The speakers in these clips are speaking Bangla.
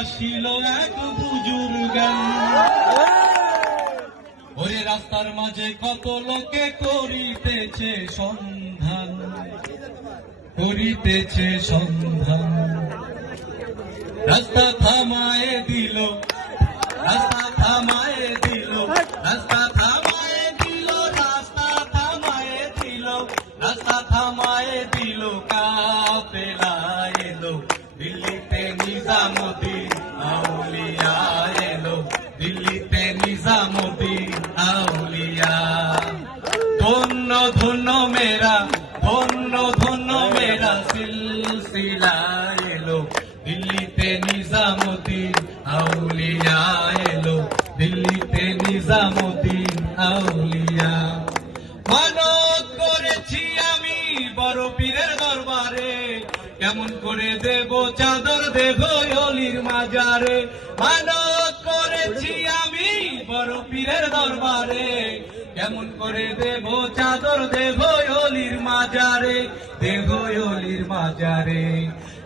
আসিল এক বুজুর্গান। ওরে রাস্তার মাঝে কত লোকে করিতেছে সন্ধান, করিতেছে সন্ধান। রাস্তা থামায়ে দিল, রাস্তা থামায়ে দিল, রাস্তা থামায়ে দিল, রাস্তা থামায়ে দিল, রাস্তা থামায়ে দিল। কাফেলা এলো দিল্লিতে নিজামুদ্দিন আউলিয়া এলো, দিল্লিতে নিজামুদ্দিন আউলিয়া। ধন্য ধন্য মেরা, ধন্য ধন্য মেরা সিলসিলা এলো, দিল্লিতে নিজামুদ্দিন আউলিয়া এলো, দিল্লিতে নিজামুদ্দিন আউলিয়া। মানত করেছি আমি বড় পীরের দরবারে, কেমন করে দেব চাদর দেব অলির মাজারে। মানত করেছি আমি বড় পীরের দরবারে, কেমন করে দেব চাদর দেব অলির মাজারে, দেব অলির মাজারে।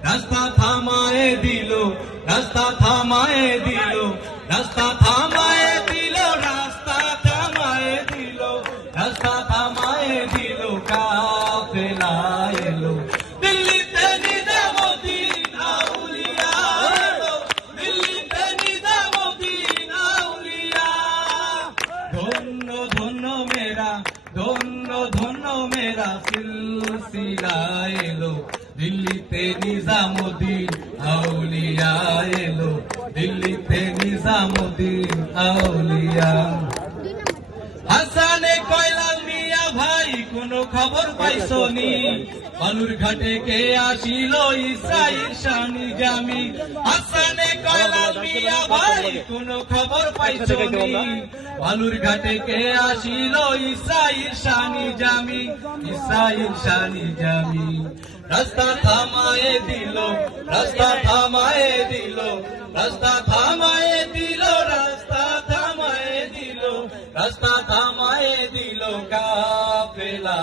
রাস্তা থামায়ে দিল, রাস্তা থামায়ে দিল, রাস্তা থামায়ে দিল, রাস্তা থামায়ে দিল, রাস্তা থামায়ে দিল। কাফেলা এলো দিল্লিতে নিজামুদ্দিন আউলিয়া এলো, দিল্লিতে নিজামুদ্দিন আউলিয়া। ধন্য ধন্য মেরা, ধন্য ধন্য মেরা সিলসিলা এলো, দিল্লিতে নিজামুদ্দিন আউলিয়া এলো, দিল্লিতে নিজামুদ্দিন আউলিয়া। হাসানে কয়লাল মিয়া ভাই কোনো খবর পাইছনি, বালুর ঘাটে কে আসিল ঈসা ঈরশাদ নিজামী। হাসানে কয়লাল মিয়া ভাই কোনো খবর পাইছনি, বালুর ঘাটে কে আসিল ঈসা ঈরশাদ নিজামী, ঈসা ঈরশাদ নিজামী। রাস্তা থামায়ে দিল, রাস্তা থামায়ে দিল, রাস্তা থামায়ে দিল, রাস্তা থামায়ে দিল, রাস্তা থামায়ে দিল। কাফেলা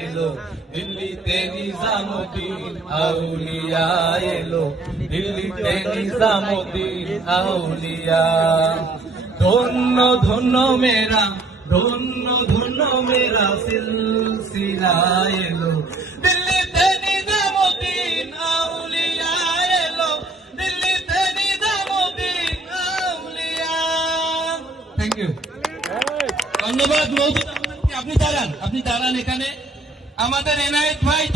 এলো দিল্লিতে নিজামুদ্দিন আউলিয়া এলো, দিল্লিতে নিজামুদ্দিন আউলিয়া। ধন্য ধন্য মেরা, ধন্য ধন্য মেরা সিলসিলা এলো, দিল্লিতে নিজামুদ্দিন আউলিয়া এলো, দিল্লিতে নিজামুদ্দিন আউলিয়া। থ্যাংক ইউ, ধন্যবাদ মহোদয়। আপনি দাঁড়ান, আপনি দাঁড়ান এখানে। আমাদের এনায়েত ভাই